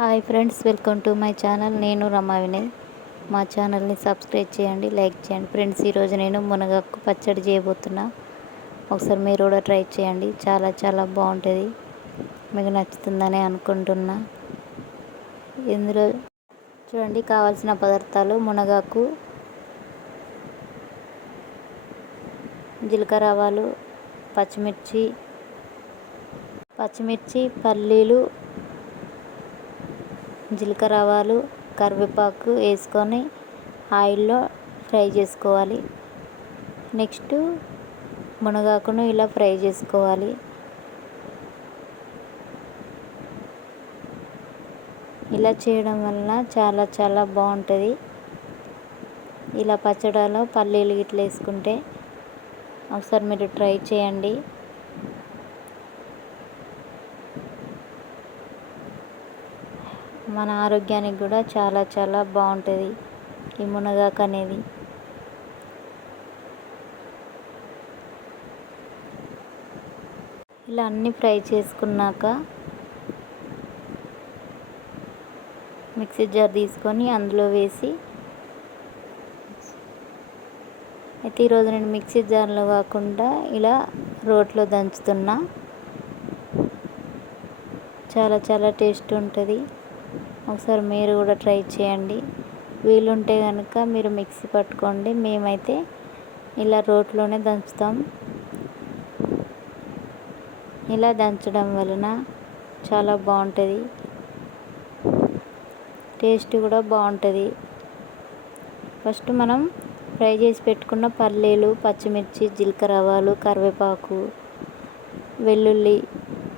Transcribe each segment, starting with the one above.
Hi friends, welcome to my channel. నేను రమా వినయ్. మా ఛానల్ని సబ్స్క్రైబ్ చేయండి, లైక్ చేయండి. ఫ్రెండ్స్, ఈరోజు నేను మునగాకు పచ్చడి చేయబోతున్నా. ఒకసారి మీరు కూడా ట్రై చేయండి. చాలా చాలా బాగుంటుంది. మీకు నచ్చుతుందని అనుకుంటున్నా. ఇందులో చూడండి, కావాల్సిన పదార్థాలు: మునగాకు, జీలకర్ర, ఆవాలు, పచ్చిమిర్చి, పల్లీలు, జీలకర్ర, ఆవాలు, కరివేపాకు వేసుకొని ఆయిల్లో ఫ్రై చేసుకోవాలి. నెక్స్ట్ మునగాకును ఇలా ఫ్రై చేసుకోవాలి. ఇలా చేయడం వలన చాలా చాలా బాగుంటుంది. ఇలా పచ్చడిలో పల్లీలు ఇట్లా వేసుకుంటే ఒకసారి మీరు ట్రై చేయండి. మన ఆరోగ్యానికి కూడా చాలా చాలా బాగుంటుంది ఈ మునగాకు అనేది. ఇలా అన్నీ ఫ్రై చేసుకున్నాక మిక్సీ జార్ తీసుకొని అందులో వేసి, అయితే ఈరోజు నేను మిక్సీ జార్లో కాకుండా ఇలా రోట్లో దంచుతున్నా. చాలా చాలా టేస్ట్ ఉంటుంది. ఒకసారి మీరు కూడా ట్రై చేయండి. వీలుంటే కనుక మీరు మిక్సీ పట్టుకోండి. మేమైతే ఇలా రోట్లోనే దంచుతాం. ఇలా దంచడం వలన చాలా బాగుంటుంది, టేస్ట్ కూడా బాగుంటుంది. ఫస్ట్ మనం ఫ్రై చేసి పెట్టుకున్న పల్లీలు, పచ్చిమిర్చి, జీలకర్ర, ఆవాలు, కరివేపాకు, వెల్లుల్లి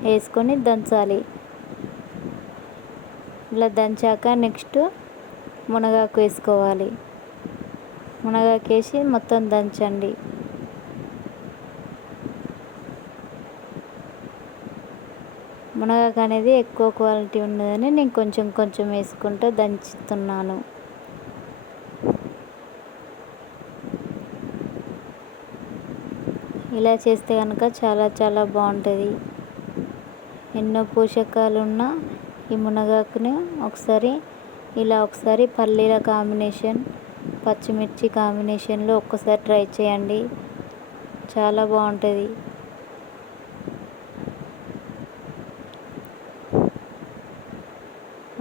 వేసుకొని దంచాలి. ఇలా దంచాక నెక్స్ట్ మునగాకు వేసుకోవాలి. మునగాకు వేసి మొత్తం దంచండి. మునగాకు అనేది ఎక్కువ క్వాలిటీ ఉన్నదని నేను కొంచెం కొంచెం వేసుకుంటూ దంచుతున్నాను. ఇలా చేస్తే కనుక చాలా చాలా బాగుంటుంది. ఎన్నో పోషకాలు ఉన్న ఈ మునగాకుని ఒకసారి పల్లీల కాంబినేషన్, పచ్చిమిర్చి కాంబినేషన్లో ఒక్కసారి ట్రై చేయండి. చాలా బాగుంటుంది.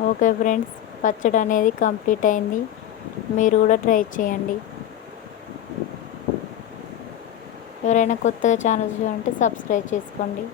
ఓకే ఫ్రెండ్స్, పచ్చడి అనేది కంప్లీట్ అయింది. మీరు కూడా ట్రై చేయండి. ఎవరైనా కొత్తగా ఛానల్ చూడాలంటే సబ్స్క్రైబ్ చేసుకోండి.